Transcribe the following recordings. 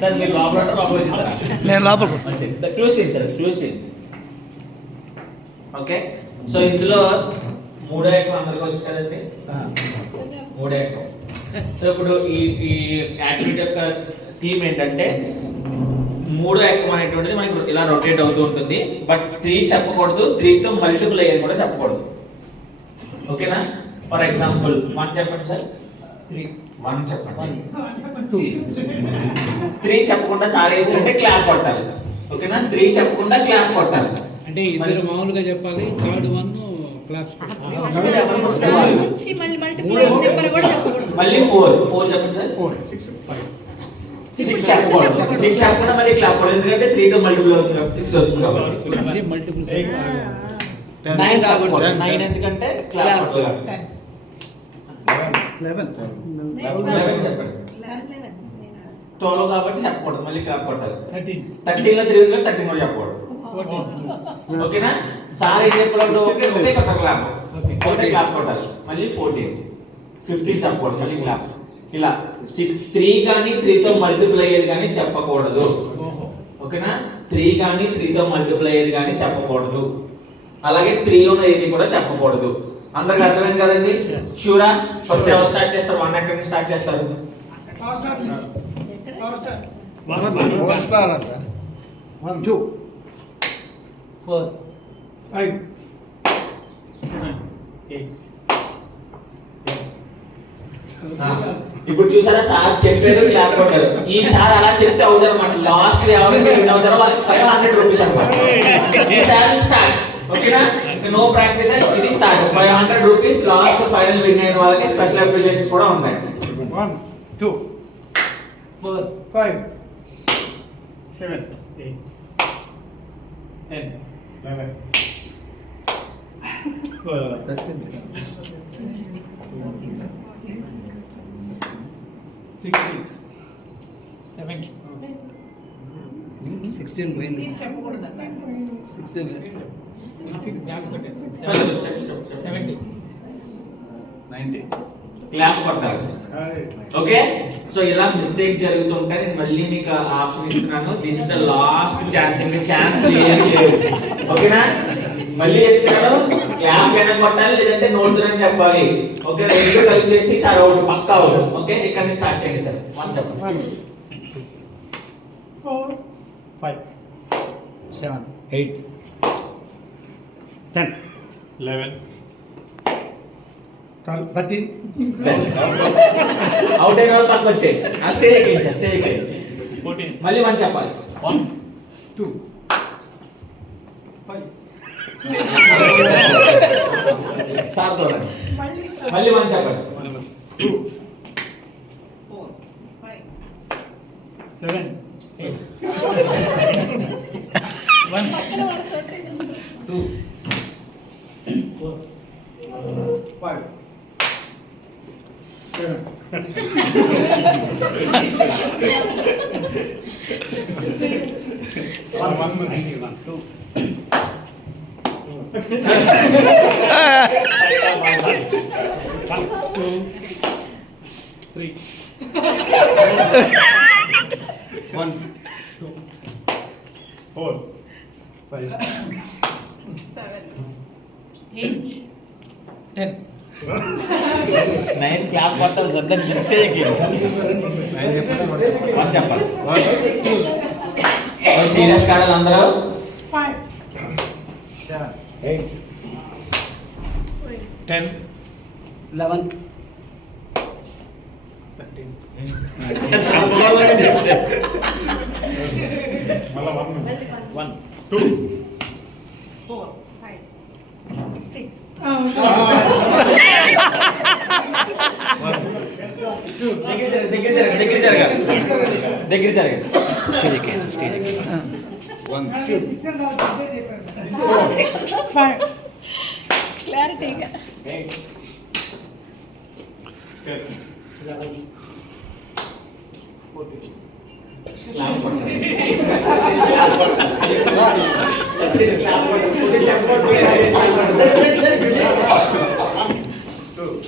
Sir మీరు లోపల వచ్చారా? నేను లోపలికి వస్తాను. క్లోజ్ చేయండి సార్, క్లోజ్ చేయండి. ఓకే, సో ఇందులో మూడో ఐటమ్ అందరికి వచ్చు కదండి, మూడో ఐటమ్. సో ఇప్పుడు ఈ యాక్టివిటీ యొక్క థీమ్ ఏంటంటే మూడో ఐటమ్ అనేటువంటిది మనకి ఇలా రొటేట్ అవుతూ ఉంటుంది. బట్ 3 చెప్పకూడదు, 3తో మల్టిపుల్ అయ్యేది కూడా చెప్పకూడదు. ఓకేనా? ఫర్ ఎగ్జాంపుల్ 1 చెప్పండి సార్. 1 చెప్పండి. 3 చెప్పకుండా సార్ ఏం చేయాలంటే క్లాప్ కొట్టాలి. ఓకేనా? 3 చెప్పకుండా క్లాప్ కొట్టాలి. అంటే ఇద్దరు మామూలుగా చెప్పాలి, థర్డ్ వన్ క్లాప్స్. మళ్ళీ 4 చెప్పండి సార్. 6 చెప్పకూడదు. 6 చెప్పకుండా మళ్ళీ క్లాప్ కొట్టాలి, ఎందుకంటే 3 తో మల్టిపుల్ అవుతుంది కాబట్టి 6 వస్తుంది కాబట్టి. మళ్ళీ మల్టిపుల్ 9 చెప్పకూడదు. 9 ఎందుకంటే క్లాప్ కొట్టాలి. 11 చెప్పండి. 12 కాబట్టి చెప్పకూడదు, మళ్ళీ క్లాప్ కొట్టాలి. 13 లో 3 ఉంది కాబట్టి 13 కూడా చెప్పకూడదు. ఓకేనా? సార్ ఏం చెప్పకూడదు, ఒకే క్లాప్, ఒకటే క్లాప్ కొట్టాలి, మళ్ళీ 14. 15 చెప్పకూడదు, మళ్ళీ క్లాప్. ఇలా 3 కానీ 3తో మల్టిపుల్ అయ్యేది కానీ చెప్పకూడదు. ఓకేనా? 3 కానీ 3తో మల్టిపుల్ అయ్యేది కానీ చెప్పకూడదు. అలాగే 3 ఉన్న ఏది కూడా చెప్పకూడదు. అందరికి అర్థమైంది కదండి? షూరా? ఫస్ట్ ఎవరు స్టార్ట్ చేస్తారు? 1 ఎక్కడి నుంచి స్టార్ట్ చేస్తారు? 1 2 4 5 7 8. ఇప్పుడు చూసారా, సార్ చెప్పారు, క్లాప్ కొట్టారు. ఈసారి అలా చెప్తే అవుతారు అన్నమాట. లాస్ట్ ఎవరు విన్ అవుతారో వాళ్ళకి 500 రూపీస్ అన్నమాట. ఈసారి స్టార్ట్. ఓకేనా? నో ప్రాక్టీస్, ఇది start. 500 rupees. Last final win అయిన వాళ్ళకి స్పెషల్ అప్రిషియేషన్స్ కూడా ఉంటాయి. 1 2 4 5 7 8 10 11 12 13 16 17 16 పోయింది. 16 70 90 క్లాప్ కొట్టాలి. ఓకే, సో ఇలా మిస్టేక్స్ జరుగుతుంటాయి. నేను మళ్ళీ మీకు ఆప్షన్ ఇస్తున్నాను. దిస్ ద లాస్ట్ ఛాన్స్, ఇంకా ఛాన్స్ లేదు. ఓకేనా? మళ్ళీ చెప్తున్నాను, క్లాప్ అయినా కొట్టాలి, లేదంటే నోట్ అని చెప్పాలి. ఓకే, రెండు కలిపి చేసి సార్ అవుట్, పక్కా అవుట్. ఓకే, ఇక్కడ నుంచి స్టార్ట్ చేయండి సార్. 1 చెప్పండి. 4 5 7 8 10 11 13 అవుట్ అయిన వాళ్ళు పక్కకు వచ్చేయి. ఆ స్టేజ్ ఎక్కండి సార్, స్టేజ్ ఎక్కండి. 14 మళ్ళీ 1 చెప్పాలి. 1 2 5 సార్ తోడండి. మళ్ళీ 1 చెప్పండి. 2 4 5 7 8 1 2 4 5 7 1 2 3 1 2 4 5 7 8 10 9 క్లాప్ కొట్టాలి సార్, దాన్ని స్టేజ్ ఎక్కండి. 1 చెప్పాలి. సీరియస్ కావాలి అందరూ. 5 7 8 10 11 13 చెప్పకూడదని చెప్పారు. 1 2 4 5 6 దగ్గర జరగండి. స్టేజ్ ఎక్కండి, స్టేజ్ ఎక్కండి. 1 5 క్లారిటీగా 8 10 11 14 2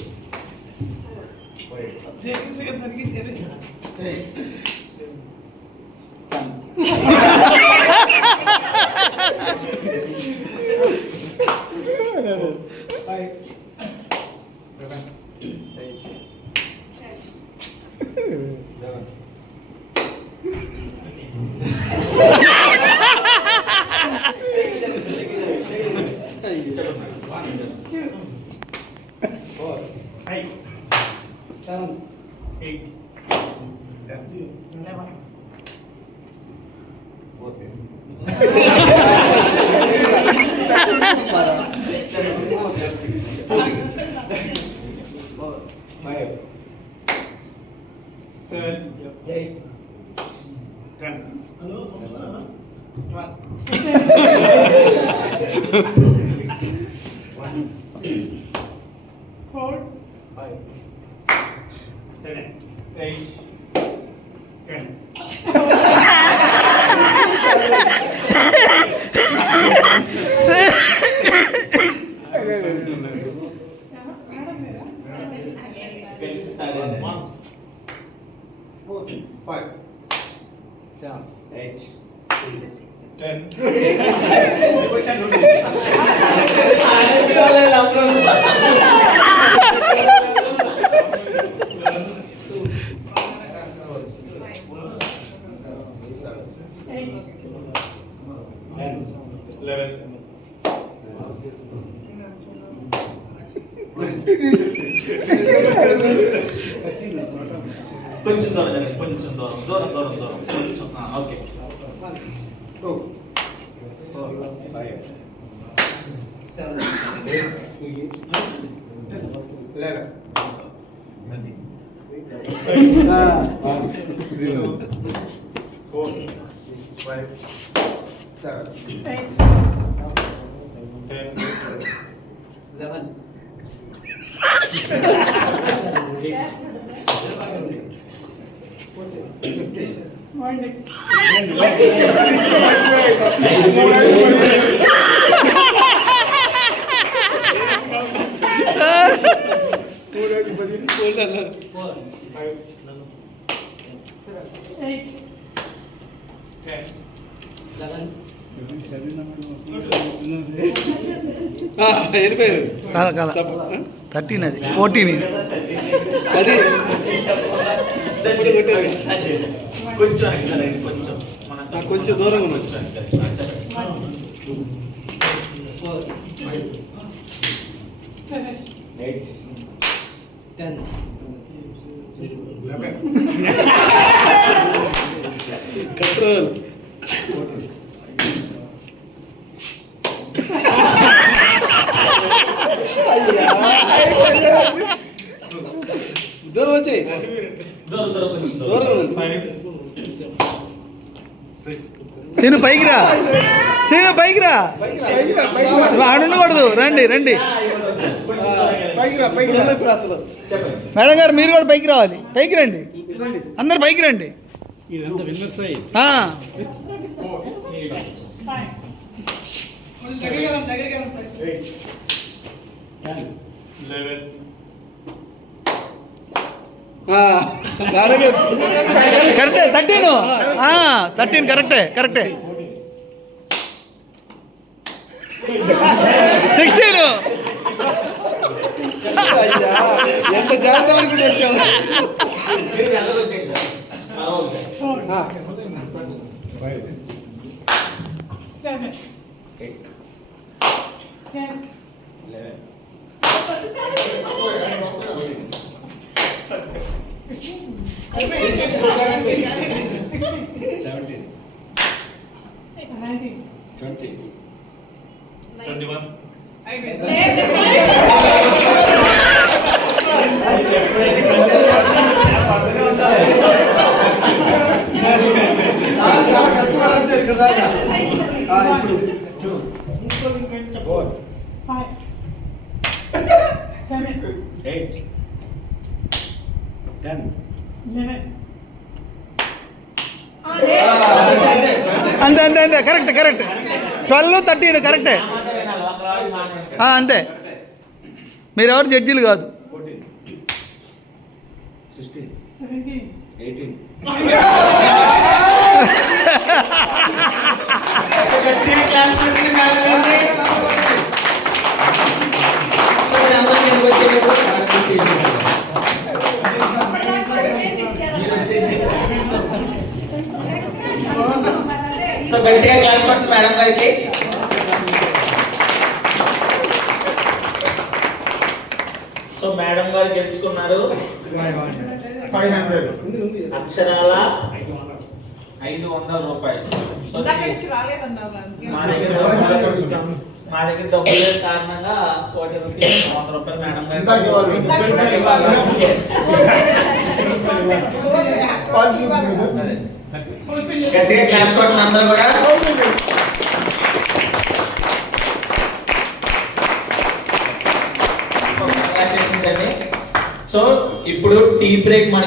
కొంచెం దూరం జరగండి, కొంచెం దూరం దూరం దూరం దూరం కొంచెం. ఓకే. 2, 4, 5, 7, 8, 11. 4, 5, 7, 11. వెళ్ళిపోయారు. 13 అది 14 అది కొంచెం కొంచెం కొంచెం దూరంగా ఉన్నాం. 8, 10, 11. కంట్రోల్. దూరం వచ్చాయి. దూరం దూరం కొంచెం దూరం సీను పైకి రా, సీను పైకి రా, ఆడుండకూడదు. రండి రండి అసలు మేడం గారు, మీరు కూడా పైకి రావాలి. పైకి రండి, అందరు పైకి రండి. ఇదంతా విన్నర్ సైడ్. ఆ, కరెక్టే 13. 13 కరెక్టే కరెక్టే. 16. ఎంత జాగ్రత్త అనుకుంటే వచ్చావు. మీరు ఎంత వచ్చేది సార్? 7, 8, 10, 11. 17, 20, 21. చాలా కష్టపడి వచ్చారు ఇక్కడ దాకా. ఇప్పుడు 2, 4, 5, 7, 8, 10. 11. అంతే అంతే అంతే కరెక్ట్ కరెక్ట్. 12, 13 కరెక్టే. అంతే, మీరెవరు జడ్జీలు కాదు. 14, 16, 17, 18. గట్టిగా క్లాస్ కొట్టి మేడం గారికి. సో మేడం గారు గెలుచుకున్నారు 500. అక్షరాల 500 రూపాయలు. సో మా దగ్గర డబ్బులు లేని కారణంగా 40 రూపాయలు 100 రూపాయలు మేడం గారికి గట్టిగా క్లాస్ కొట్టిన అందరూ కూడా. సో ఇప్పుడు టీ బ్రేక్